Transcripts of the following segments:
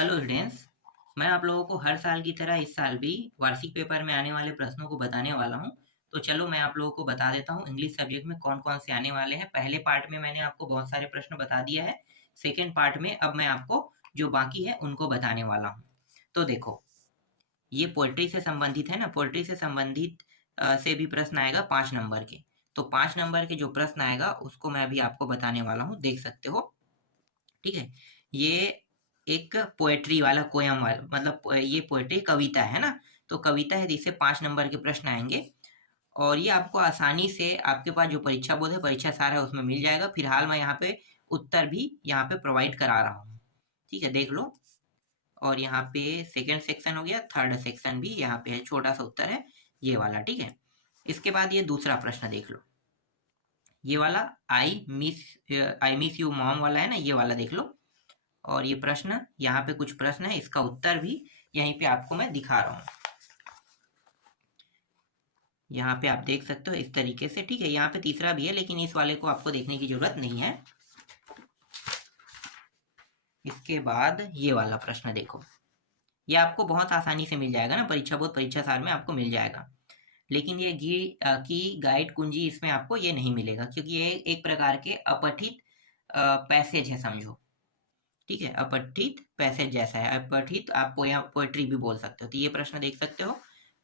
Hello students. मैं आप लोगों को हर साल की तरह इस साल भी वार्षिक पेपर में आने वाले प्रश्नों को बताने वाला हूं। तो चलो मैं आप लोगों को बता देता हूं इंग्लिश सब्जेक्ट में कौन कौन से आने वाले हैं। पहले पार्ट में मैंने आपको बहुत सारे प्रश्न बता दिया है। सेकेंड पार्ट में अब मैं आपको जो बाकी है उनको बताने वाला हूँ। तो देखो, ये पोएट्री से संबंधित है ना। पोएट्री से संबंधित से भी प्रश्न आएगा 5 नंबर के। तो 5 नंबर के जो प्रश्न आएगा उसको मैं अभी आपको बताने वाला हूँ, देख सकते हो। ठीक है, ये एक पोएट्री वाला पोयम वाला मतलब ये पोएट्री कविता है ना। तो कविता है, जिससे 5 नंबर के प्रश्न आएंगे। और ये आपको आसानी से आपके पास जो परीक्षा बोर्ड है, परीक्षा सार है, उसमें मिल जाएगा। फिलहाल मैं यहाँ पे उत्तर भी यहाँ पे प्रोवाइड करा रहा हूँ। ठीक है, देख लो। और यहाँ पे सेकंड सेक्शन हो गया, थर्ड सेक्शन भी यहाँ पे है, छोटा सा उत्तर है ये वाला। ठीक है, इसके बाद ये दूसरा प्रश्न देख लो, ये वाला आई मिस यू मॉम वाला है ना, ये वाला देख लो। और ये प्रश्न, यहाँ पे कुछ प्रश्न है, इसका उत्तर भी यहीं पे आपको मैं दिखा रहा हूँ। यहाँ पे आप देख सकते हो इस तरीके से। ठीक है, यहाँ पे तीसरा भी है, लेकिन इस वाले को आपको देखने की जरूरत नहीं है। इसके बाद ये वाला प्रश्न देखो, ये आपको बहुत आसानी से मिल जाएगा ना, परीक्षा बोर्ड परीक्षा सार में आपको मिल जाएगा। लेकिन ये की गाइड कुंजी, इसमें आपको ये नहीं मिलेगा, क्योंकि ये एक प्रकार के अपठित पैसेज है, समझो। ठीक है, अपठित पैसेज जैसा है। अपठित आप पोएट्री भी बोल सकते हो। तो ये प्रश्न देख सकते हो,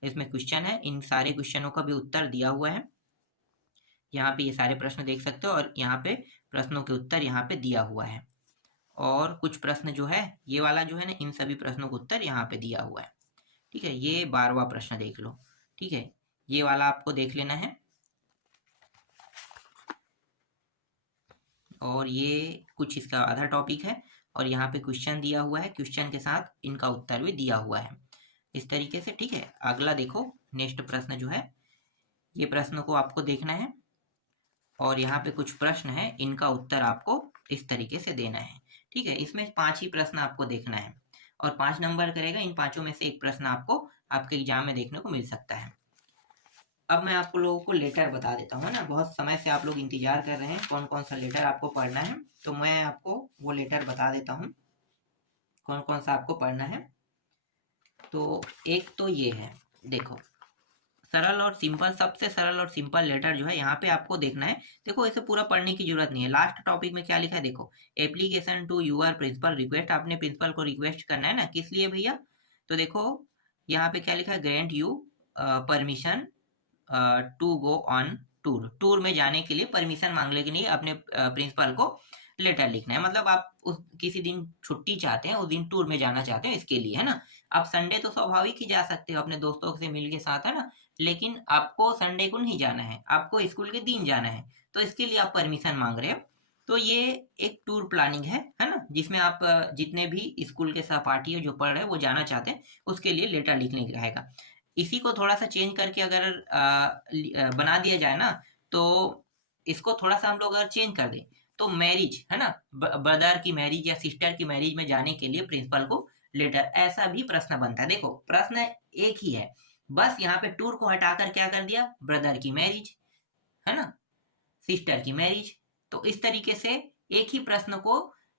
इसमें क्वेश्चन है, इन सारे क्वेश्चनों का भी उत्तर दिया हुआ है। यहाँ पे ये सारे प्रश्न देख सकते हो, और यहाँ पे प्रश्नों के उत्तर यहाँ पे दिया हुआ है। और कुछ प्रश्न जो है, ये वाला जो है ना, इन सभी प्रश्नों का उत्तर यहाँ पे दिया हुआ है। ठीक है, ये 12वां प्रश्न देख लो। ठीक है, ये वाला आपको देख लेना है। और ये कुछ इसका आधा टॉपिक है, और यहाँ पे क्वेश्चन दिया हुआ है, क्वेश्चन के साथ इनका उत्तर भी दिया हुआ है इस तरीके से। ठीक है, अगला देखो, नेक्स्ट प्रश्न जो है, ये प्रश्न को आपको देखना है। और यहाँ पे कुछ प्रश्न है, इनका उत्तर आपको इस तरीके से देना है। ठीक है, इसमें 5 ही प्रश्न आपको देखना है, और 5 नंबर करेगा। इन पांचों में से एक प्रश्न आपको आपके एग्जाम में देखने को मिल सकता है। अब मैं आपको लोगों को लेटर बता देता हूँ ना, बहुत समय से आप लोग इंतजार कर रहे हैं कौन कौन सा लेटर आपको पढ़ना है। तो मैं आपको वो लेटर बता देता हूँ कौन कौन सा आपको पढ़ना है। तो एक तो ये है, देखो, सरल और सिंपल, सबसे सरल और सिंपल लेटर जो है यहाँ पे आपको देखना है। देखो, इसे पूरा पढ़ने की जरूरत नहीं है। लास्ट टॉपिक में क्या लिखा है देखो, application to your principal request. आपने प्रिंसिपल को रिक्वेस्ट करना है ना, किस लिए भैया? तो देखो, यहाँ पे क्या लिखा है, grant you permission to go on tour. Tour में जाने के लिए परमिशन मांगने के लिए अपने प्रिंसिपल को लेटर लिखना है। मतलब आप उस किसी दिन छुट्टी चाहते हैं, उस दिन टूर में जाना चाहते हैं, इसके लिए है ना। आप संडे तो स्वाभाविक ही जा सकते हो अपने दोस्तों से मिल के साथ, है ना। लेकिन आपको संडे को नहीं जाना है, आपको स्कूल के दिन जाना है। तो इसके लिए आप परमिशन मांग रहे हो। तो ये एक टूर प्लानिंग है ना, जिसमें आप जितने भी स्कूल के सहपाठी हो जो पढ़ रहे हैं वो जाना चाहते हैं, उसके लिए लेटर लिखने का रहेगा। इसी को थोड़ा सा चेंज करके अगर बना दिया जाए ना, तो इसको थोड़ा सा हम लोग अगर चेंज कर दें, तो मैरिज है ना, ब्रदर की मैरिज या सिस्टर की मैरिज में जाने के लिए प्रिंसिपल को लेटर, ऐसा भी प्रश्न बनता है। देखो, प्रश्न एक ही है, बस यहाँ पे टूर को हटाकर क्या कर दिया, ब्रदर की मैरिज, है ना, सिस्टर की मैरिज। तो इस तरीके से एक ही प्रश्न को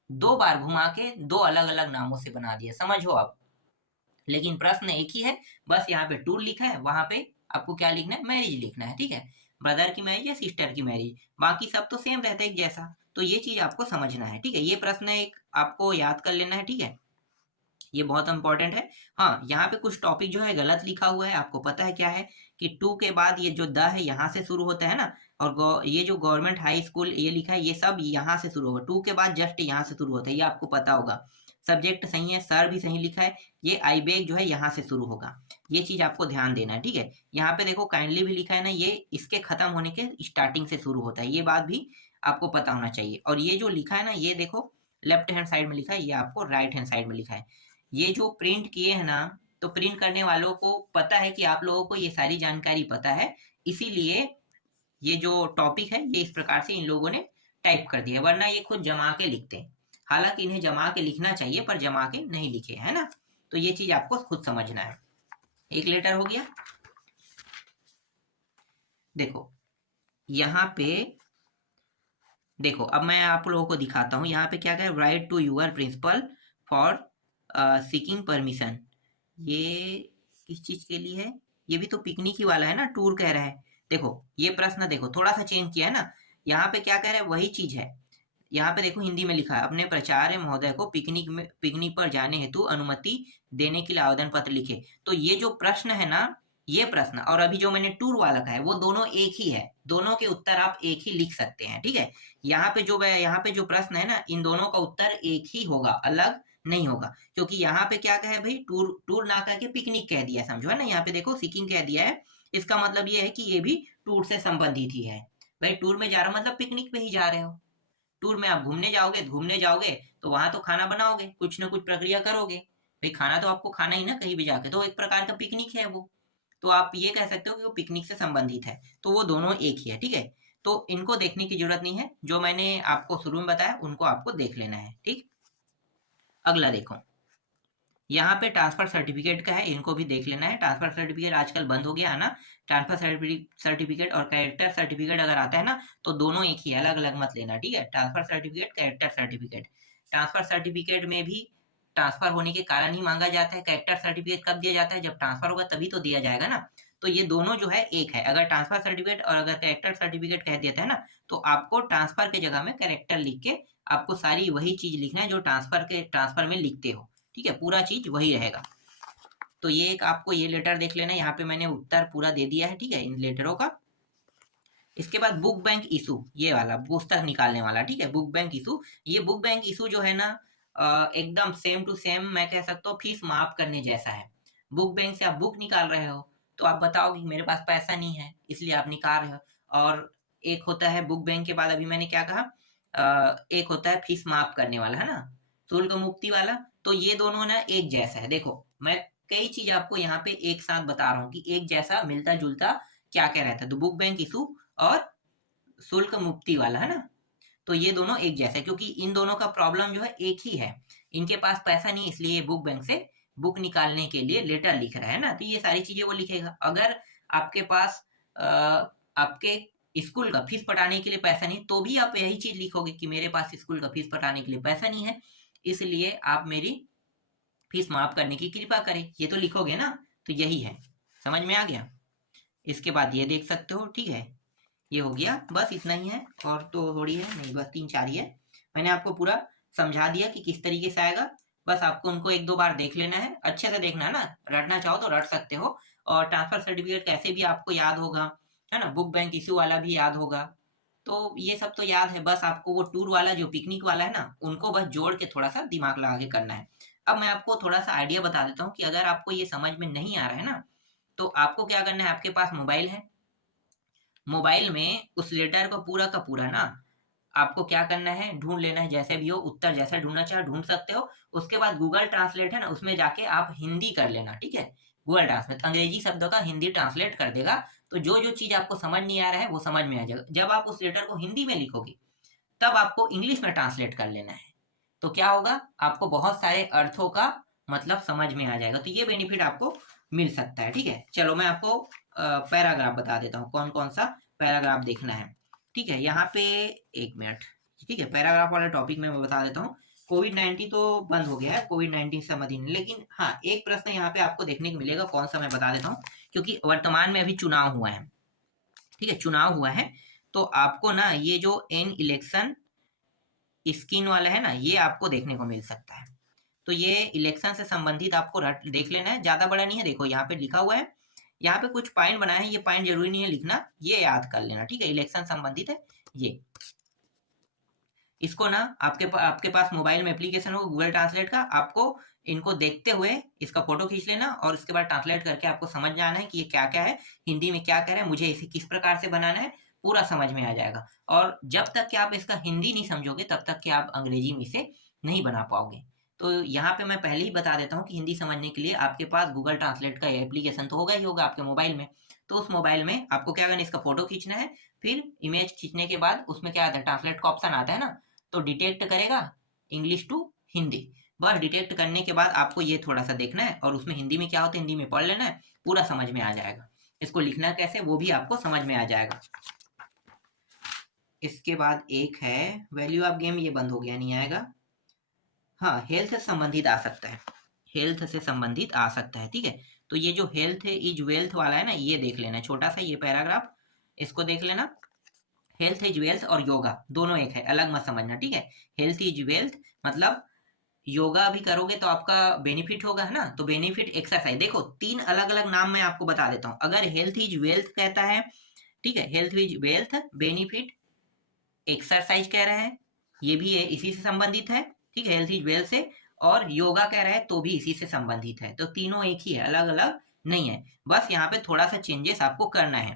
2 बार घुमा के 2 अलग अलग नामों से बना दिया, समझो आप। लेकिन प्रश्न एक ही है, बस यहाँ पे टूर लिखा है, वहां पे आपको क्या लिखना है, मैरिज लिखना है। ठीक है, ब्रदर की मैरिज या सिस्टर की मैरिज, बाकी सब तो सेम रहता है एक जैसा। तो ये चीज आपको समझना है। ठीक है, ये प्रश्न एक आपको याद कर लेना है। ठीक है, ये बहुत इंपॉर्टेंट है। हाँ, यहाँ पे कुछ टॉपिक जो है गलत लिखा हुआ है, आपको पता है क्या है, कि टू के बाद ये जो द है यहाँ से शुरू होता है ना, और ये जो गवर्नमेंट हाई स्कूल ये लिखा है, ये सब यहाँ से शुरू होगा, टू के बाद जस्ट यहाँ से शुरू होता है, ये आपको पता होगा। सब्जेक्ट सही है, सर भी सही लिखा है, ये आई बैग जो है यहाँ से शुरू होगा। ये चीज आपको ध्यान देना है। ठीक है, यहाँ पे देखो काइंडली भी लिखा है ना, ये इसके खत्म होने के स्टार्टिंग से शुरू होता है, ये बात भी आपको पता होना चाहिए। और ये जो लिखा है ना, ये देखो लेफ्ट हैंड साइड में लिखा है, ये आपको राइट हैंड साइड में लिखा है। ये जो प्रिंट किए हैं ना, तो प्रिंट करने वालों को पता है कि आप लोगों को ये सारी जानकारी पता है, इसीलिए ये जो टॉपिक है ये इस प्रकार से इन लोगों ने टाइप कर दिया, वरना ये खुद जमा के लिखते हैं। हालांकि इन्हें जमा के लिखना चाहिए, पर जमा के नहीं लिखे, है ना। तो ये चीज आपको खुद समझना है। एक लेटर हो गया। देखो, यहाँ पे देखो, अब मैं आप लोगों को दिखाता हूँ, यहाँ पे क्या है, write to your principal for seeking permission, ये किस चीज के लिए है? ये भी तो पिकनिक ही वाला है ना, टूर कह रहा है। देखो ये प्रश्न देखो थोड़ा सा चेंज किया है ना, यहाँ पे क्या कह रहा है वही चीज है। यहाँ पे देखो हिंदी में लिखा है, अपने प्राचार्य महोदय को पिकनिक पर जाने हेतु अनुमति देने के लिए आवेदन पत्र लिखे। तो ये जो प्रश्न है ना, ये प्रश्न और अभी जो मैंने टूर वाला का है वो दोनों एक ही है, दोनों के उत्तर आप एक ही लिख सकते हैं, ठीक है। यहाँ पे जो प्रश्न है ना, इन दोनों का उत्तर एक ही होगा, अलग नहीं होगा। क्योंकि यहाँ पे क्या कहे भाई, टूर टूर ना कह के पिकनिक कह दिया, समझो है ना। यहाँ पे देखो सीकिंग कह दिया है, इसका मतलब ये है कि ये भी टूर से संबंधित ही है। भाई टूर में जा रहे हो मतलब पिकनिक पे ही जा रहे हो। टूर में आप घूमने जाओगे तो वहां तो खाना बनाओगे, कुछ ना कुछ प्रक्रिया करोगे। भाई खाना तो आपको खाना ही ना कहीं भी जाके, तो एक प्रकार का पिकनिक है वो। तो आप ये कह सकते हो कि वो पिकनिक से संबंधित है, तो वो दोनों एक ही है, ठीक है। तो इनको देखने की जरूरत नहीं है, जो मैंने आपको शुरू में बताया उनको आपको देख लेना है, ठीक। अगला देखो, यहाँ पे ट्रांसफर सर्टिफिकेट का है, इनको भी देख लेना है। ट्रांसफर सर्टिफिकेट आजकल बंद हो गया है ना। ट्रांसफर सर्टिफिकेट और कैरेक्टर सर्टिफिकेट अगर आता है ना, तो दोनों एक ही, अलग अलग मत लेना, ठीक है। Transfer certificate, character certificate. Transfer certificate में भी ट्रांसफर होने के कारण ही मांगा जाता है। कैरेक्टर सर्टिफिकेट कब दिया जाता है, जब ट्रांसफर होगा तभी तो दिया जाएगा ना। तो ये दोनों जो है एक है। अगर ट्रांसफर सर्टिफिकेट और अगर कैरेक्टर सर्टिफिकेट कह देता है ना, तो आपको ट्रांसफर के जगह में कैरेक्टर लिख के आपको सारी वही चीज लिखना है जो ट्रांसफर में लिखते हो, ठीक है। पूरा चीज वही रहेगा। तो ये एक आपको ये लेटर देख लेना, यहाँ पे मैंने उत्तर पूरा दे दिया है, ठीक है, इन लेटरों का। इसके बाद बुक बैंक इशू, ये वाला पुस्तक निकालने वाला, ठीक है, बुक बैंक इशू। ये बुक बैंक इशू जो है ना, एकदम सेम टू सेम मैं कह सकता हूँ फीस माफ करने जैसा है। बुक बैंक से आप बुक निकाल रहे हो, तो आप बताओगे मेरे पास पैसा नहीं है इसलिए आप निकाल रहे हो। और एक होता है बुक बैंक के बाद, अभी मैंने क्या कहा, एक होता है फीस माफ करने वाला, है ना, शुल्क मुक्ति वाला। तो ये दोनों ना एक जैसा है। देखो मैं कई चीज आपको यहाँ पे एक साथ बता रहा हूँ कि एक जैसा मिलता जुलता क्या क्या रहता है। तो बुक बैंक इशू और शुल्क मुक्ति वाला, है ना, तो ये दोनों एक जैसा है, क्योंकि इन दोनों का प्रॉब्लम जो है एक ही है। इनके पास पैसा नहीं, इसलिए ये बुक बैंक से बुक निकालने के लिए लेटर लिख रहा है ना। तो ये सारी चीजें वो लिखेगा। अगर आपके पास आपके स्कूल का फीस पटाने के लिए पैसा नहीं, तो भी आप यही चीज लिखोगे कि मेरे पास स्कूल का फीस पटाने के लिए पैसा नहीं है, इसलिए आप मेरी फीस माफ करने की कृपा करें, ये तो लिखोगे ना। तो यही है, समझ में आ गया। इसके बाद ये देख सकते हो, ठीक है, ये हो गया, बस इतना ही है। और तो थोड़ी है नहीं, बस 3-4 ही है। मैंने आपको पूरा समझा दिया कि किस तरीके से आएगा। बस आपको उनको 1-2 बार देख लेना है, अच्छे से देखना है ना। रटना चाहो तो रट सकते हो। और ट्रांसफर सर्टिफिकेट कैसे भी आपको याद होगा, है ना, बुक बैंक इश्यू वाला भी याद होगा। तो ये सब तो याद है, बस आपको वो टूर वाला जो पिकनिक वाला है ना, उनको बस जोड़ के थोड़ा सा दिमाग लगा के करना है। अब मैं आपको थोड़ा सा आइडिया बता देता हूँ कि अगर आपको ये समझ में नहीं आ रहा है ना, तो आपको क्या करना है। आपके पास मोबाइल है, मोबाइल में उस लेटर को पूरा का पूरा ना आपको क्या करना है, ढूंढ लेना है। जैसे भी हो, उत्तर जैसा ढूंढना चाहे ढूंढ सकते हो। उसके बाद गूगल ट्रांसलेट है ना, उसमें जाके आप हिंदी कर लेना, ठीक है। गूगल ट्रांसलेट अंग्रेजी शब्दों का हिंदी ट्रांसलेट कर देगा। तो जो जो चीज आपको समझ नहीं आ रहा है वो समझ में आ जाएगा। जब आप उस लेटर को हिंदी में लिखोगे, तब आपको इंग्लिश में ट्रांसलेट कर लेना है। तो क्या होगा, आपको बहुत सारे अर्थों का मतलब समझ में आ जाएगा। तो ये बेनिफिट आपको मिल सकता है, ठीक है। चलो मैं आपको पैराग्राफ बता देता हूँ, कौन कौन सा पैराग्राफ देखना है, ठीक है। यहाँ पे 1 मिनट, ठीक है, पैराग्राफ वाले टॉपिक में मैं बता देता हूँ। कोविड-19 तो बंद हो गया है, कोविड-19 से संबंधित नहीं, लेकिन हाँ एक प्रश्न यहाँ पे आपको देखने को मिलेगा, कौन सा मैं बता देता हूँ। क्योंकि वर्तमान में अभी चुनाव हुआ है, ठीक है, चुनाव हुआ है। तो आपको ना ये जो एन इलेक्शन स्किन वाला है ना, ये आपको देखने को मिल सकता है। तो ये इलेक्शन से संबंधित आपको देख लेना है, ज्यादा बड़ा नहीं है। देखो यहाँ पे लिखा हुआ है, यहाँ पे कुछ पॉइंट बनाए हैं, ये पॉइंट जरूरी नहीं है लिखना, ये याद कर लेना, ठीक है। इलेक्शन संबंधित है ये। इसको ना आपके पास मोबाइल में एप्लीकेशन हो गूगल ट्रांसलेट का, आपको इनको देखते हुए इसका फोटो खींच लेना और उसके बाद ट्रांसलेट करके आपको समझ में आना है कि ये क्या क्या है, हिंदी में क्या कह रहा है, मुझे इसे किस प्रकार से बनाना है, पूरा समझ में आ जाएगा। और जब तक कि आप इसका हिंदी नहीं समझोगे, तब तक कि आप अंग्रेजी में इसे नहीं बना पाओगे। तो यहाँ पे मैं पहले ही बता देता हूँ कि हिंदी समझने के लिए आपके पास गूगल ट्रांसलेट का एप्लीकेशन तो होगा ही होगा आपके मोबाइल में। तो उस मोबाइल में आपको क्या करना है, इसका फोटो खींचना है। फिर इमेज खींचने के बाद उसमें क्या आता है, ट्रांसलेट का ऑप्शन आता है ना, तो डिटेक्ट करेगा इंग्लिश टू हिंदी। बस डिटेक्ट करने के बाद आपको ये थोड़ा सा देखना है और उसमें हिंदी में क्या होता है, हिंदी में पढ़ लेना है, पूरा समझ में आ जाएगा। इसको लिखना कैसे वो भी आपको समझ में आ जाएगा। इसके बाद एक है वैल्यू ऑफ गेम, ये बंद हो गया, नहीं आएगा। हाँ, हेल्थ से संबंधित आ सकता है। हेल्थ से संबंधित आ सकता है, ठीक है। तो ये जो हेल्थ इज वेल्थ वाला है ना, ये देख लेना, छोटा सा ये पैराग्राफ, इसको देख लेना। हेल्थ इज वेल्थ और योगा दोनों एक है, अलग मत समझना, ठीक है। हेल्थ इज वेल्थ मतलब योगा भी करोगे तो आपका बेनिफिट होगा, है ना। तो बेनिफिट एक्सरसाइज, देखो 3 अलग अलग नाम मैं आपको बता देता हूँ। अगर हेल्थ इज वेल्थ कहता है, ठीक है, health is wealth, benefit exercise कह रहे हैं, ये भी है, इसी से संबंधित है, ठीक है, हेल्थ इज वेल्थ से। और योगा कह रहा है तो भी इसी से संबंधित है। तो तीनों एक ही है, अलग अलग नहीं है। बस यहाँ पे थोड़ा सा चेंजेस आपको करना है,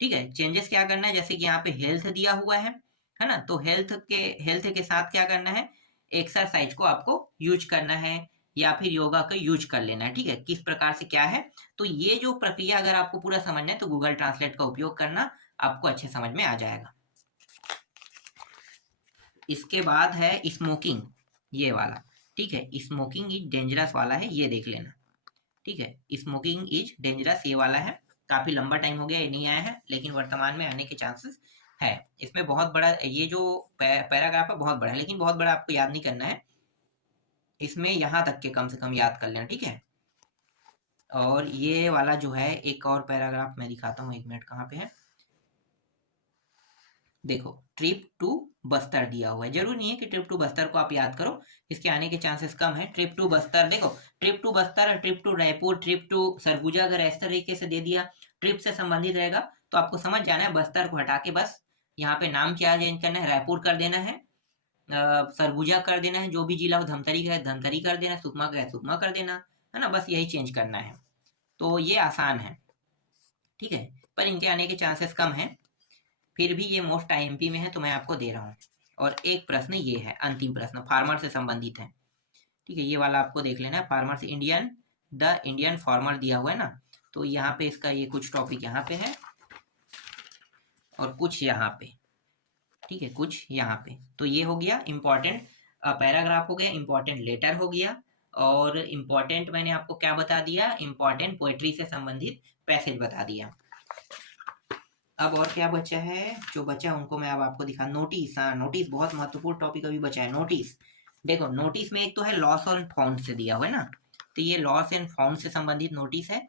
ठीक है। चेंजेस क्या करना है, जैसे कि यहाँ पे हेल्थ दिया हुआ है ना, तो हेल्थ के साथ क्या करना है, एक्सरसाइज को आपको यूज करना है या फिर योगा का यूज कर लेना है, ठीक है। किस प्रकार से क्या है, तो ये जो प्रक्रिया अगर आपको पूरा समझना है तो गूगल ट्रांसलेट का उपयोग करना, आपको अच्छे समझ में आ जाएगा। इसके बाद है स्मोकिंग, ये वाला, ठीक है, स्मोकिंग इज डेंजरस वाला है, ये देख लेना, ठीक है। स्मोकिंग इज डेंजरस ये वाला है, काफी लंबा टाइम हो गया ये नहीं आया है, लेकिन वर्तमान में आने के चांसेस है। इसमें बहुत बड़ा ये जो पैराग्राफ है बहुत बड़ा है, लेकिन बहुत बड़ा आपको याद नहीं करना है, इसमें यहाँ तक के कम से कम याद कर लेना, ठीक है। और ये वाला जो है एक और पैराग्राफ मैं दिखाता हूँ, 1 मिनट, कहाँ पे है, देखो ट्रिप टू बस्तर दिया हुआ है। जरूरी नहीं है कि ट्रिप टू बस्तर को आप याद करो, इसके आने के चांसेस कम है। ट्रिप टू बस्तर, देखो trip to Bastar, trip to Raipur, trip to Surguja, अगर इस तरीके से दे दिया, ट्रिप से संबंधित रहेगा तो आपको समझ जाना है, बस्तर को हटा के बस यहाँ पे नाम क्या चेंज करना है, रायपुर कर देना है, सरगुजा कर देना है, जो भी जिला हो, धमतरी का है धमतरी कर देना, सुकमा का है सुकमा कर देना, है ना, बस यही चेंज करना है। तो ये आसान है, ठीक है, पर इनके आने के चांसेस कम है। फिर भी ये मोस्ट आईएमपी में है तो मैं आपको दे रहा हूँ। और एक प्रश्न ये है, अंतिम प्रश्न, फार्मर से संबंधित है, ठीक है, ये वाला आपको देख लेना है। फार्मर से द इंडियन फार्मर दिया हुआ है ना, तो यहाँ पे इसका ये कुछ टॉपिक यहाँ पे है और कुछ यहाँ पे, ठीक है, कुछ यहाँ पे। तो ये हो गया इंपॉर्टेंट पैराग्राफ हो गया, इंपॉर्टेंट लेटर हो गया, और इंपॉर्टेंट मैंने आपको क्या बता दिया, इंपॉर्टेंट पोएट्री से संबंधित पैसेज बता दिया। अब और क्या बचा है, जो बचा है उनको मैं अब आपको दिखा, नोटिस, हाँ नोटिस बहुत महत्वपूर्ण टॉपिक अभी बचा है। नोटिस, देखो नोटिस में एक तो है लॉस एंड फाउंड से दिया हुआ है ना, तो ये लॉस एंड फाउंड से संबंधित नोटिस है।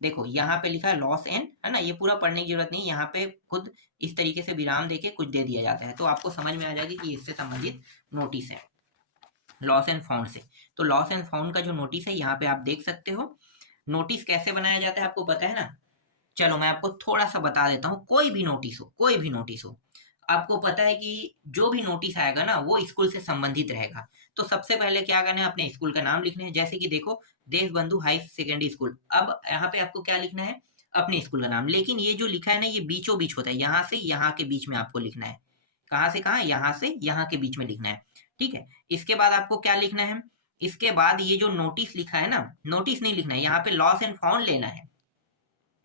देखो यहाँ पे लिखा है लॉस एंड, है ना, ये पूरा पढ़ने की जरूरत नहीं, यहाँ पे खुद इस तरीके से विराम देके कुछ दे दिया जाता है, तो आपको समझ में आ जाएगी कि इससे संबंधित नोटिस है लॉस एंड फाउंड से। तो लॉस एंड फाउंड का जो नोटिस है यहाँ पे आप देख सकते हो। नोटिस कैसे बनाया जाता है आपको पता है ना, चलो मैं आपको थोड़ा सा बता देता हूँ। कोई भी नोटिस हो, कोई भी नोटिस हो, आपको पता है कि जो भी नोटिस आएगा ना वो स्कूल से संबंधित रहेगा। तो सबसे पहले क्या करना है, अपने स्कूल का नाम लिखना है, जैसे कि देखो देश बंधु हाई सेकेंडरी स्कूल। अब यहाँ पे आपको क्या लिखना है, अपने स्कूल का नाम, लेकिन ये जो लिखा है ना ये बीचों बीच होता है, यहाँ से यहाँ के बीच में आपको लिखना है। कहाँ से कहाँ, यहाँ से यहाँ के बीच में लिखना है, ठीक है। इसके बाद आपको क्या लिखना है, इसके बाद ये जो नोटिस लिखा है ना, नोटिस नहीं लिखना है, यहाँ पे लॉस एंड फाउंड लेना है।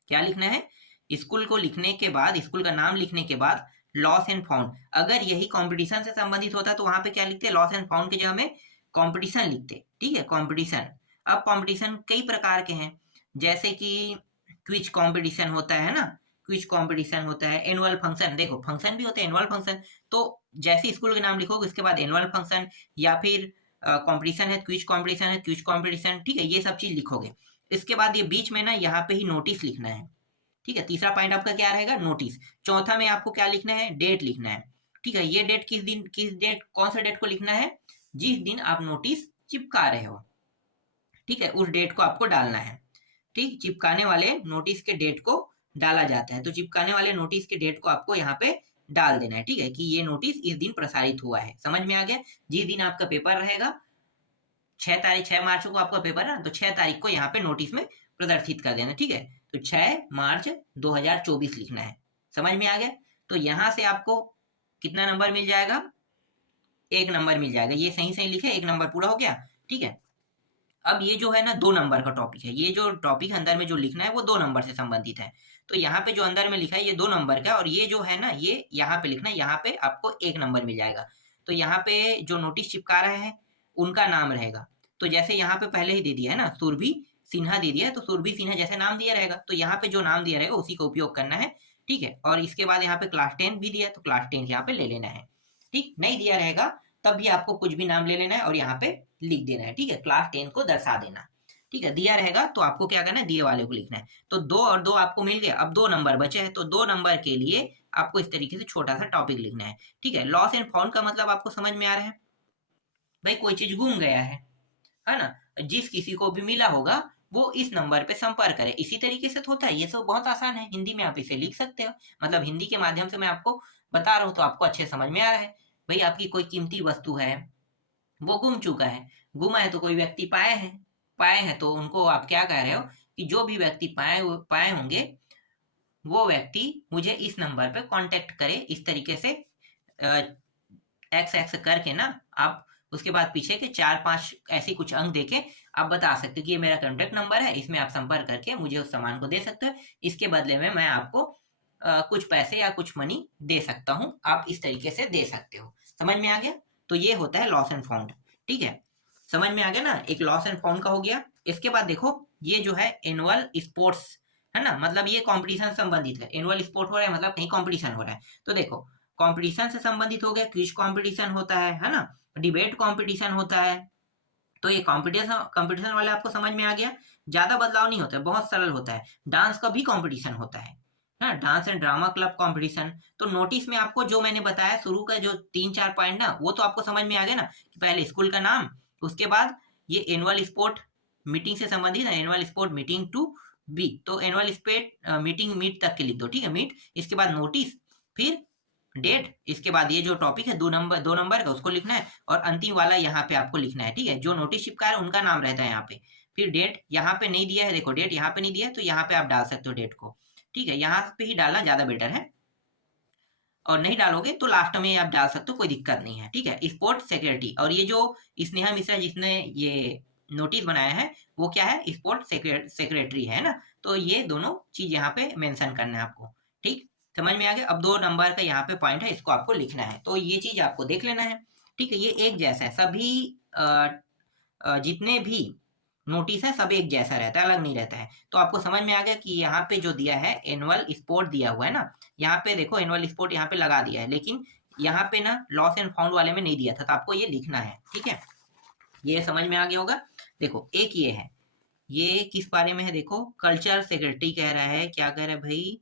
क्या लिखना है, स्कूल को लिखने के बाद, स्कूल का नाम लिखने के बाद लॉस एंड फाउंड। अगर यही कंपटीशन से संबंधित होता तो वहां पे क्या लिखते, लॉस एंड फाउंड के जगह में कंपटीशन लिखते, ठीक है, कंपटीशन। अब कंपटीशन कई प्रकार के हैं, जैसे कि क्विज कंपटीशन होता है ना, क्विज कंपटीशन होता है, एनुअल फंक्शन, देखो फंक्शन भी होते हैं, एनुअल फंक्शन। तो जैसे स्कूल के नाम लिखोगे उसके बाद एनुअल फंक्शन, या फिर कंपटीशन है, क्विज कंपटीशन है, क्विज कंपटीशन, ठीक है, ये सब चीज लिखोगे। इसके बाद ये बीच में ना यहाँ पे ही नोटिस लिखना है, ठीक है। तीसरा पॉइंट आपका क्या रहेगा, नोटिस। चौथा में आपको क्या लिखना है, डेट लिखना है, ठीक है। ये डेट किस दिन, किस डेट, कौन सा डेट को लिखना है, जिस दिन आप नोटिस चिपका रहे हो, ठीक है, उस डेट को आपको डालना है, ठीक। चिपकाने वाले नोटिस के डेट को डाला जाता है, तो चिपकाने वाले नोटिस के डेट को आपको यहाँ पे डाल देना है, ठीक है, कि ये नोटिस इस दिन प्रसारित हुआ है। समझ में आ गया, जिस दिन आपका पेपर रहेगा, 6 मार्च को आपका पेपर है ना, तो 6 तारीख को यहाँ पे नोटिस में प्रदर्शित कर देना, ठीक है। तो 6 मार्च 2024 लिखना है। समझ में आ गया, तो यहाँ से आपको कितना नंबर मिल जाएगा, 1 नंबर मिल जाएगा। ये सही सही लिखे, 1 नंबर पूरा हो गया, ठीक है। अब ये जो है ना 2 नंबर का टॉपिक है, ये जो टॉपिक अंदर में जो लिखना है वो 2 नंबर से संबंधित है। तो यहाँ पे जो अंदर में लिखा है ये 2 नंबर का, और ये जो है ना ये यहाँ पे लिखना है, यहाँ पे आपको 1 नंबर मिल जाएगा। तो यहाँ पे जो नोटिस चिपका रहे हैं उनका नाम रहेगा, तो जैसे यहाँ पे पहले ही दे दिया है ना, सुरभि सिन्हा दे दिया है, तो सुरभि सिन्हा जैसे नाम दिया रहेगा, तो यहाँ पे जो नाम दिया रहेगा उसी का उपयोग करना है, ठीक है। और इसके बाद यहाँ पे क्लास 10 भी दिया है, तो क्लास 10 यहाँ पे ले लेना है, ठीक। नहीं दिया रहेगा तब भी आपको कुछ भी नाम ले लेना है और यहाँ पे लिख देना है, ठीक है, क्लास 10 को दर्शा देना, ठीक है। दिया रहेगा तो आपको क्या करना है, दिए वाले को लिखना है। तो 2 और 2 आपको मिल गया, अब 2 नंबर बचे हैं, तो 2 नंबर के लिए आपको इस तरीके से छोटा सा टॉपिक लिखना है, ठीक है। लॉस एंड फाउंड का मतलब आपको समझ में आ रहा है, भाई कोई चीज गुम गया है ना, जिस किसी को भी मिला होगा वो इस नंबर पे संपर्क करे, इसी तरीके से तो होता है। ये सब बहुत आसान है, हिंदी में आप इसे लिख सकते हो, मतलब हिंदी के माध्यम से मैं आपको बता रहा हूँ तो आपको अच्छे समझ में आ रहा है। भाई आपकी कोई कीमती वस्तु है, वो गुम चुका है, गुमा है तो कोई व्यक्ति पाए हैं तो उनको आप क्या कह रहे हो कि जो भी व्यक्ति पाए होंगे वो व्यक्ति मुझे इस नंबर पे कांटेक्ट करे, इस तरीके से एक्स एक्स करके ना आप उसके बाद पीछे के 4-5 ऐसे कुछ अंक देके आप बता सकते हो कि ये मेरा कॉन्टेक्ट नंबर है, इसमें आप संपर्क करके मुझे उस सामान को दे सकते हो, इसके बदले में मैं आपको कुछ पैसे या कुछ मनी दे सकता हूँ, आप इस तरीके से दे सकते हो। समझ में आ गया? तो ये होता है लॉस एंड फाउंड, ठीक है, समझ में आ गया ना, एक लॉस एंड फाउंड का हो गया। इसके बाद देखो ये जो है एनुअल स्पोर्ट्स है ना, मतलब ये कंपटीशन संबंधित है, एनुअल स्पोर्ट हो रहा है मतलब कहीं कंपटीशन हो रहा है, तो देखो कंपटीशन से संबंधित हो गया, क्विज कंपटीशन होता है ना, डिबेट कंपटीशन होता है। तो ये कंपटीशन वाले आपको समझ में आ गया, ज्यादा बदलाव नहीं होता है, बहुत सरल होता है। डांस का भी कंपटीशन होता है ना, dance and drama club competition. तो नोटिस में आपको जो मैंने बताया शुरू का जो 3-4 पॉइंट ना, वो तो आपको समझ में आ गया ना, कि पहले स्कूल का नाम, उसके बाद ये एनुअल स्पोर्ट मीटिंग से संबंधित है, annual sport meeting to be, तो एनुअल स्पोर्ट मीटिंग मीट तक के लिख दो, ठीक है, मीट, इसके बाद नोटिस, फिर डेट, इसके बाद ये जो टॉपिक है 2 नंबर का उसको लिखना है, और अंतिम वाला यहाँ पे आपको लिखना है, ठीक है, जो नोटिस चिपका है उनका नाम रहता है यहाँ पे। फिर डेट यहाँ पे नहीं दिया है, देखो डेट यहाँ पे नहीं दिया है तो यहाँ पे आप डाल सकते हो डेट को, ठीक है, यहाँ पे ही डालना ज्यादा बेटर है, और नहीं डालोगे तो लास्ट में आप डाल सकते हो, कोई दिक्कत नहीं है, ठीक है। स्पोर्ट सेक्रेटरी, और ये जो स्नेहा मिश्रा जिसने ये नोटिस बनाया है वो क्या है, स्पोर्ट सेक्रेटरी है ना, तो ये दोनों चीज यहाँ पे मेंशन करना है आपको, ठीक, समझ में आ गया। अब 2 नंबर का यहाँ पे पॉइंट है, इसको आपको लिखना है, तो ये चीज आपको देख लेना है, ठीक है। ये एक जैसा है, सभी जितने भी नोटिस है सब एक जैसा रहता है, अलग नहीं रहता है। तो आपको समझ में आ गया कि यहाँ पे जो दिया है एनुअल स्पोर्ट दिया हुआ है ना, यहाँ पे देखो एनुअल स्पोर्ट यहाँ पे लगा दिया है, लेकिन यहाँ पे ना लॉस एंड फाउंड वाले में नहीं दिया था, तो आपको ये लिखना है, ठीक है, ये समझ में आ गया होगा। देखो एक ये है, ये किस बारे में है, देखो कल्चर सेक्रेटरी कह रहा है, क्या कह रहा है भाई,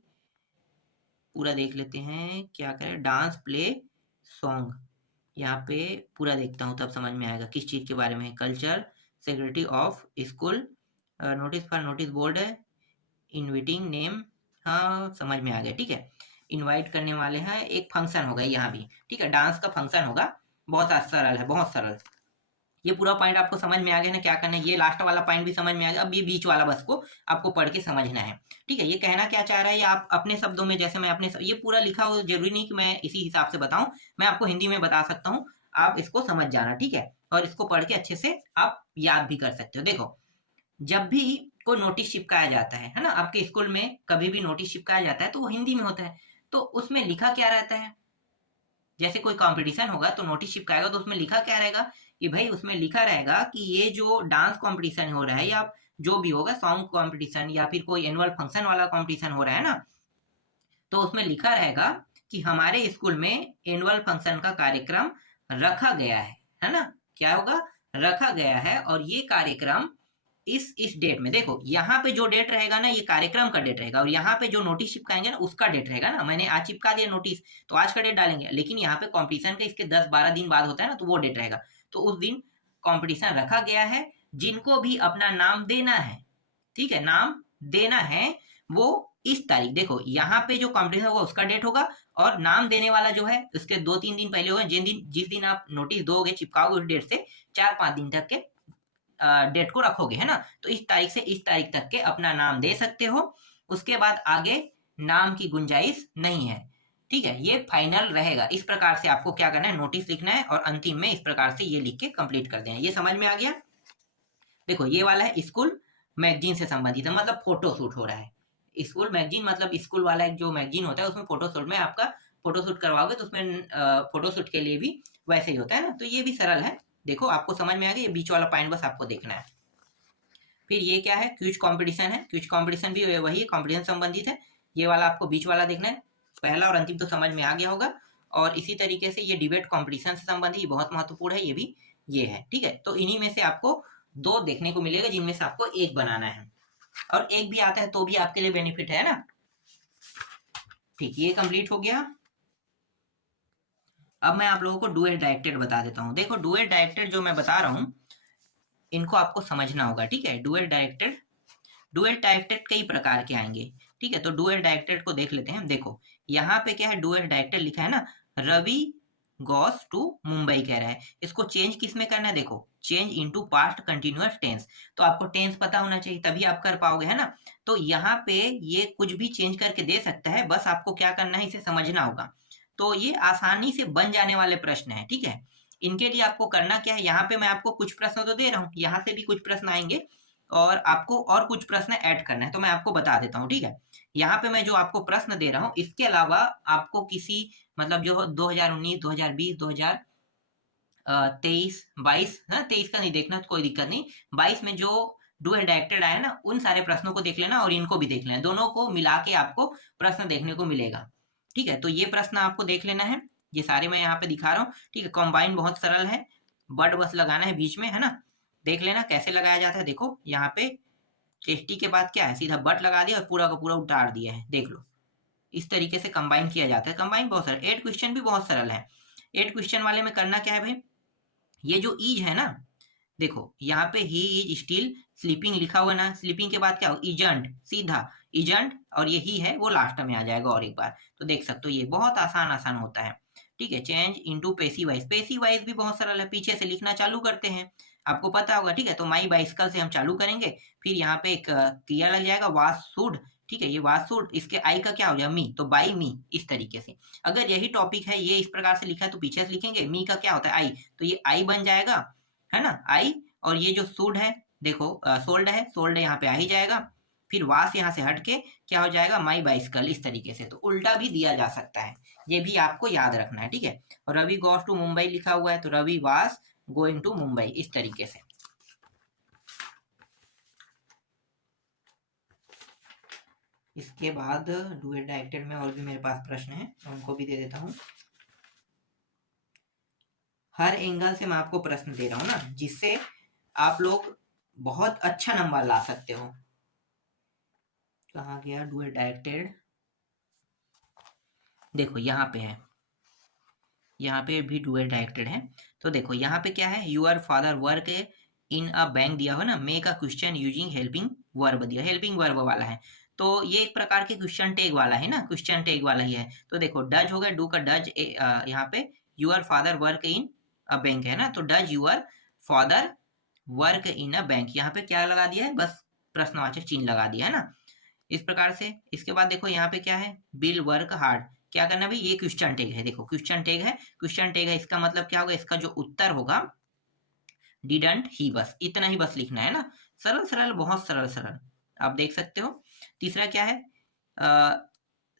पूरा देख लेते हैं क्या कह रहा है, डांस प्ले सॉन्ग, यहाँ पे पूरा देखता हूँ तब समझ में आएगा किस चीज के बारे में है। Culture secretary of school, notice for notice board है, इनविटिंग नेम, हाँ समझ में आ गया, ठीक है, इनवाइट करने वाले हैं, एक फंक्शन होगा यहाँ भी, ठीक है, डांस का फंक्शन होगा, बहुत सरल है, बहुत सरल। ये पूरा पॉइंट आपको समझ में आ गया ना, क्या करना है, ये लास्ट वाला पॉइंट भी समझ में आ गया, अब ये बीच वाला बस को आपको पढ़ के समझना है, ठीक है। ये कहना क्या चाह रहा है, ये आप अपने शब्दों में, जैसे मैं अपने ये पूरा लिखा हो, जरूरी नहीं कि मैं इसी हिसाब से बताऊं, मैं आपको हिंदी में बता सकता हूँ, आप इसको समझ जाना, ठीक है, और इसको पढ़ के अच्छे से आप याद भी कर सकते हो। देखो जब भी कोई नोटिस चिपकाया जाता है ना, आपके स्कूल में कभी भी नोटिस चिपकाया जाता है तो वो हिंदी में होता है, तो उसमें लिखा क्या रहता है, जैसे कोई कंपटीशन होगा तो नोटिस चिपकाएगा तो उसमें लिखा क्या रहेगा, कि भाई उसमें लिखा रहेगा कि ये जो डांस कंपटीशन हो रहा है या जो भी होगा सॉन्ग कंपटीशन या फिर कोई एनुअल फंक्शन वाला कंपटीशन हो रहा है ना, तो उसमें लिखा रहेगा कि हमारे स्कूल में एनुअल फंक्शन का कार्यक्रम रखा गया है ना, क्या होगा, रखा गया है, और ये कार्यक्रम इस डेट में, देखो यहाँ पे जो डेट रहेगा ना ये कार्यक्रम का डेट रहेगा, और यहाँ पे जो नोटिस चिपकाएंगे ना उसका डेट रहेगा ना, मैंने आज चिपका दिया नोटिस तो आज का डेट डालेंगे, लेकिन यहाँ पे कंपटीशन का इसके 10-12 दिन बाद होता है ना, तो वो डेट रहेगा, तो उस दिन कंपटीशन रखा गया है, जिनको भी अपना नाम देना है, ठीक है, नाम देना है वो इस तारीख, देखो यहाँ पे जो कंपटीशन होगा उसका डेट होगा, और नाम देने वाला जो है उसके 2-3 दिन पहले होगा, जिस दिन आप नोटिस दोगे चिपकाओगे उस डेट से 4-5 दिन तक के डेट को रखोगे, है ना, तो इस तारीख से इस तारीख तक के अपना नाम दे सकते हो, उसके बाद आगे नाम की गुंजाइश नहीं है, ठीक है, ये फाइनल रहेगा। इस प्रकार से आपको क्या करना है, नोटिस लिखना है और अंतिम में इस प्रकार से ये लिख के कंप्लीट कर देना है। ये समझ में आ गया। देखो ये वाला है स्कूल मैगजीन से संबंधित है, मतलब फोटो शूट हो रहा है, स्कूल मैगजीन मतलब स्कूल वाला एक जो मैगजीन होता है उसमें फोटो शूट में आपका फोटो शूट करवाओगे तो उसमें फोटो शूट के लिए भी वैसे ही होता है ना, तो ये भी सरल है। देखो आपको समझ में आ गया, ये बीच वाला पॉइंट बस आपको देखना है। फिर ये क्या है, क्विज कंपटीशन है, क्विज कंपटीशन भी वही कंपटीशन संबंधित है, ये वाला आपको बीच वाला देखना है, पहला और अंतिम तो समझ में आ गया होगा। और इसी तरीके से ये डिबेट कॉम्पिटिशन से संबंधित बहुत महत्वपूर्ण है, ये भी ये है, ठीक है। तो इन्हीं में से आपको 2 देखने को मिलेगा जिनमें से आपको एक बनाना है, और एक भी आता है तो भी आपके लिए बेनिफिट है ना। ठीक, ये कंप्लीट हो गया। अब मैं आप लोगों को डुअल डायरेक्टेड बता देता हूँ। देखो डुअल डायरेक्टेड जो मैं बता रहा हूँ इनको आपको समझना होगा, ठीक है। डुअल डायरेक्टेड कई प्रकार के आएंगे, ठीक है। तो डुअल डायरेक्टेड को देख लेते हैं। देखो यहाँ पे क्या है, डुअल डायरेक्टेड लिखा है ना, रवि गॉस टू मुंबई कह रहा है। इसको चेंज किस में करना है, देखो change into past continuous tense. तो आपको टेंस पता होना चाहिए तभी आप कर पाओगे, है ना। तो यहाँ पे ये कुछ भी चेंज करके दे सकता है, बस आपको क्या करना है, इसे समझना होगा। तो ये आसानी से बन जाने वाले प्रश्न है, ठीक है। इनके लिए आपको करना क्या है, यहाँ पे मैं आपको कुछ प्रश्न तो दे रहा हूँ, यहाँ से भी कुछ प्रश्न आएंगे और आपको और कुछ प्रश्न ऐड करना है, तो मैं आपको बता देता हूँ, ठीक है। यहाँ पे मैं जो आपको प्रश्न दे रहा हूँ इसके अलावा आपको किसी मतलब जो 2019, 2020, 2023, 22 है, 23 का नहीं देखना तो कोई दिक्कत नहीं, 22 में जो डुअल डायरेक्टेड आया ना उन सारे प्रश्नों को देख लेना और इनको भी देख लेना, दोनों को मिला के आपको प्रश्न देखने को मिलेगा, ठीक है। तो ये प्रश्न आपको देख लेना है, ये सारे मैं यहाँ पे दिखा रहा हूँ, ठीक है। कॉम्बाइन बहुत सरल है, बट बस लगाना है बीच में, है ना। देख लेना कैसे लगाया जाता है। देखो यहाँ पे टेस्टी के बाद क्या है, सीधा बट लगा दिया और पूरा का पूरा उतार दिया है, देख लो। इस तरीके से कंबाइन किया जाता है। कंबाइन बहुत सरल, 8 क्वेश्चन भी बहुत सरल है। 8 क्वेश्चन वाले में करना क्या है भाई, ये जो ईज है ना, देखो यहाँ पे ही इज स्टिल स्लीपिंग लिखा हुआ ना, स्लीपिंग के बाद क्या हो, इजंट, सीधा इजंट, और ये ही है वो लास्ट में आ जाएगा और एक बार। तो देख सकते हो ये बहुत आसान आसान होता है, ठीक है। Change into passive wise, passive wise भी बहुत सरल है, पीछे से लिखना चालू करते हैं, आपको पता होगा, ठीक है। तो माई बाइसिकल से हम चालू करेंगे, फिर यहाँ पे एक क्रिया लग जाएगा वाज शुड, ठीक है। ये वाज शुड, इसके आई का क्या हो जाएगा, मी, तो बाई मी, इस तरीके से। अगर यही टॉपिक है, ये इस प्रकार से लिखा है तो पीछे से लिखेंगे, मी का क्या होता है आई, तो ये आई बन जाएगा, है ना, आई। और ये जो सूड है, देखो सोल्ड है, सोल्ड यहाँ पे आ ही जाएगा, फिर वास यहाँ से हट के क्या हो जाएगा, माई बाइसिकल, इस तरीके से। तो उल्टा भी दिया जा सकता है, ये भी आपको याद रखना है, ठीक है। और रवि गोस टू मुंबई लिखा हुआ है तो रवि वास गोइंग टू मुंबई, इस तरीके से। इसके बाद डुअल डायरेक्टेड में और भी मेरे पास प्रश्न है, उनको भी दे देता हूँ। हर एंगल से मैं आपको प्रश्न दे रहा हूँ ना, जिससे आप लोग बहुत अच्छा नंबर ला सकते हो। कहाँ गया डुअल डायरेक्टेड, देखो यहाँ पे है, यहाँ पे भी डुअल डायरेक्टेड है। तो देखो यहाँ पे क्या है, your father work in a bank दिया हो ना, make a question using helping verb दिया, हेल्पिंग वर्ब वाला है। तो ये एक प्रकार के क्वेश्चन टैग वाला है ना, क्वेश्चन टैग वाला ही है। तो देखो डज हो गया, डू का डज, यहाँ पे your father work in a bank है ना, तो does your father work in a bank, यहाँ पे क्या लगा दिया है, बस प्रश्नवाचक चिन्ह लगा दिया है ना, इस प्रकार से। इसके बाद देखो यहाँ पे क्या है, बिल वर्क हार्ड, क्या करना भाई, ये क्वेश्चन टैग है, देखो क्वेश्चन टैग है, क्वेश्चन टैग है, इसका मतलब क्या होगा, इसका जो उत्तर होगा डिडंट ही, बस इतना ही बस लिखना है ना, सरल सरल, बहुत सरल सरल, आप देख सकते हो। तीसरा क्या है,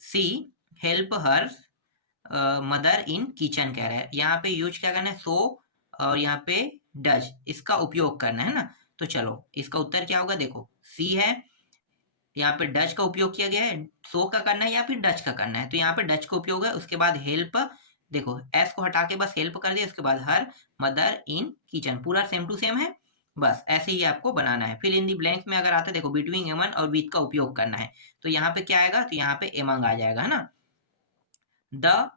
she help her mother in kitchen कह रहा है, यहाँ पे यूज क्या करना है, सो, और यहाँ पे डज, इसका उपयोग करना है ना। तो चलो इसका उत्तर क्या होगा, देखो सी है, यहाँ पे डच का उपयोग किया गया है, सो का करना है या फिर डच का करना है, तो यहाँ पे डच का उपयोग है। उसके बाद हेल्प, देखो एस को हटा के बस हेल्प कर दिया, उसके बाद हर मदर इन किचन, पूरा सेम टू सेम है, बस ऐसे ही आपको बनाना है। फिर इन दी ब्लैंक्स में अगर आता है, देखो बिटवीन एमन और विथ का उपयोग करना है, तो यहाँ पे क्या आएगा, तो यहाँ पे एमंग आ जाएगा, है ना। द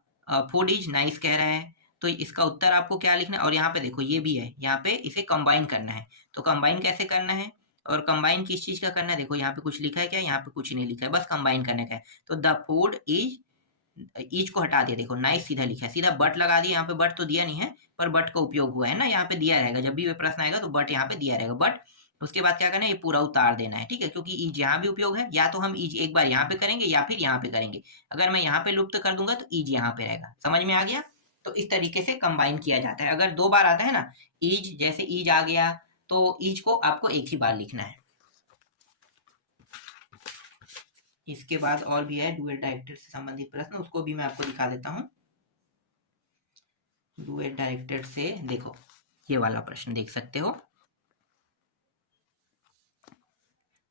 फूड इज नाइस कह रहा है, तो इसका उत्तर आपको क्या लिखना है, और यहाँ पे देखो ये भी है, यहाँ पे इसे कंबाइन करना है, तो कंबाइन कैसे करना है, और कंबाइन किस चीज का करना है, देखो यहाँ पे कुछ लिखा है क्या, यहाँ पे कुछ नहीं लिखा है, बस कंबाइन करने का है। तो द फूड इज को हटा दिया, देखो नाइस सीधा लिखा है, सीधा बट लगा दिया, यहाँ पे बट तो दिया नहीं है पर बट का उपयोग हुआ है ना, यहाँ पे दिया रहेगा, जब भी ये प्रश्न आएगा तो बट यहाँ पे दिया रहेगा, बट उसके बाद क्या करना है, ये पूरा उतार देना है, ठीक है। क्योंकि ईज यहाँ भी उपयोग है, या तो हम ईज एक बार यहाँ पे करेंगे या फिर यहाँ पे करेंगे, अगर मैं यहाँ पे लुप्त कर दूंगा तो ईज यहाँ पे रहेगा, समझ में आ गया। तो इस तरीके से कंबाइन किया जाता है, अगर 2 बार आता है ना ईज, जैसे ईज आ गया तो ईज को आपको एक ही बार लिखना है। इसके बाद और भी है डुअल डायरेक्टेड से संबंधित प्रश्न, उसको भी मैं आपको दिखा देता हूँ। डुअल डायरेक्टेड से देखो ये वाला प्रश्न देख सकते हो,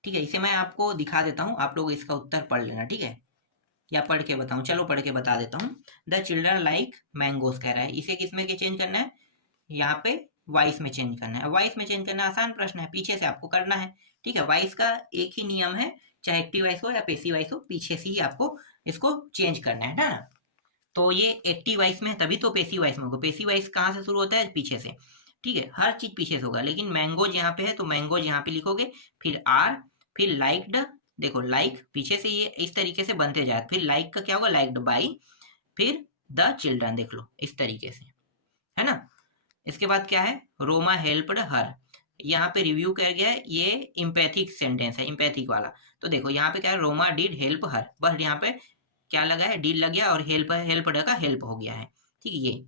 ठीक है। इसे मैं आपको दिखा देता हूँ, आप लोग इसका उत्तर पढ़ लेना, ठीक है। या पढ़ के बताऊं? चलो पढ़ के बता देता हूँ। द चिल्ड्रन लाइक मैंगोज कह रहा है, इसे किस में के चेंज करना है? यहाँ पे वॉइस में चेंज करना है। वॉइस में चेंज करना आसान प्रश्न है, पीछे से आपको करना है, ठीक है। वॉइस का एक ही नियम है, चाहे एक्टिव वॉइस हो या पैसिव वॉइस हो, पीछे से ही आपको इसको चेंज करना है ना। तो ये एक्टिव वॉइस में तभी तो पैसिव वॉइस में होगा। पैसिव वॉइस कहाँ से शुरू होता है? पीछे से, ठीक है। हर चीज पीछे से होगा, लेकिन मैंगोज यहाँ पे है तो मैंगोज यहाँ पे लिखोगे, फिर आर, फिर लाइक्ड, देखो लाइक पीछे से ये इस तरीके से बनते जाए, फिर लाइक का क्या होगा? लाइक्ड बाई, फिर द चिल्ड्रन, देख लो इस तरीके से, है ना। इसके बाद क्या है? रोमा हेल्प्ड हर, यहाँ पे रिव्यू कर गया है, ये इम्पैथिक सेंटेंस है, इम्पैथिक वाला। तो देखो यहाँ पे क्या है? रोमा डिड हेल्प हर, बस यहाँ पे क्या लगा है? डील लग गया और हेल्प हेल्प्ड का हेल्प हो गया है, ठीक है ये।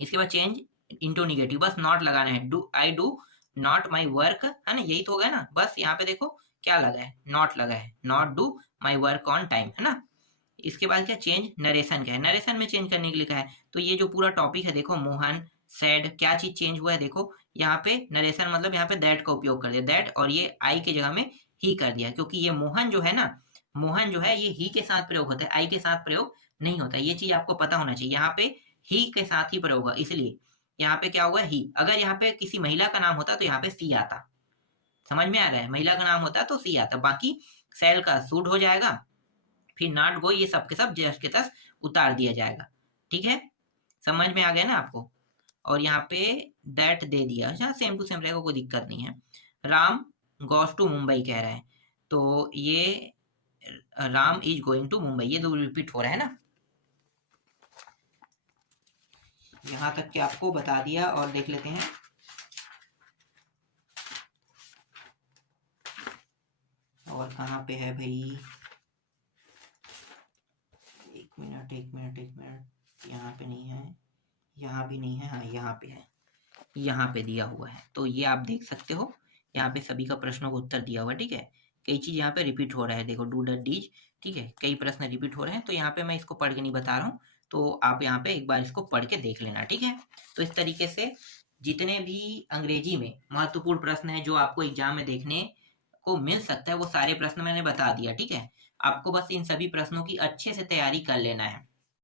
इसके बाद चेंज इंटू निगेटिव, बस नॉट लगाना है, do I do not my work, है ना, यही तो हो गया ना। बस यहाँ पे देखो क्या लगा है? नॉट लगा है, not do my work on time, है ना। इसके बाद क्या? चेंज नरेशन, क्या है? नरेशन में चेंज करने के लिए लिखा है। तो ये जो पूरा टॉपिक है देखो, मोहन सैड, क्या चीज चेंज हुआ है? देखो यहाँ पे नरेशन मतलब यहाँ पे दैट का उपयोग कर दिया, दैट, और ये आई की जगह में ही कर दिया, क्योंकि ये मोहन जो है ना, मोहन जो है ये ही के साथ प्रयोग होता है, आई के साथ प्रयोग नहीं होता। ये चीज आपको पता होना चाहिए, यहाँ पे ही के साथ ही प्रयोग होगा, इसलिए यहाँ पे क्या होगा? ही। अगर यहाँ पे किसी महिला का नाम होता तो यहाँ पे सी आता, समझ में आ रहा है? महिला का नाम होता तो सी आता, बाकी सेल का सूट हो जाएगा, फिर नॉट गो, ये सब के सब जस्ट के तस उतार दिया जाएगा, ठीक है। समझ में आ गया ना आपको? और यहाँ पे दैट दे दिया, अच्छा सेम टू सेम रहेगा, कोई दिक्कत नहीं है। राम गोस टू मुंबई कह रहा है, तो ये Ram is going to Mumbai, ये दो रिपीट हो रहा है ना। यहाँ तक के आपको बता दिया, और देख लेते हैं। और कहाँ पे है भाई? एक मिनट, यहाँ पे नहीं है, यहाँ भी नहीं है, हाँ यहाँ पे है, यहाँ पे दिया हुआ है। तो ये आप देख सकते हो, यहाँ पे सभी का प्रश्नों का उत्तर दिया हुआ है, ठीक है। कई चीज यहाँ पे रिपीट हो रहा है, देखो डू डट डीज, ठीक है, कई प्रश्न रिपीट हो रहे हैं। तो यहाँ पे मैं इसको पढ़ के नहीं बता रहा हूँ, तो आप यहाँ पे एक बार इसको पढ़ के देख लेना, ठीक है। तो इस तरीके से जितने भी अंग्रेजी में महत्वपूर्ण प्रश्न है जो आपको एग्जाम में देखने को मिल सकता है, वो सारे प्रश्न मैंने बता दिया, ठीक है। आपको बस इन सभी प्रश्नों की अच्छे से तैयारी कर लेना है।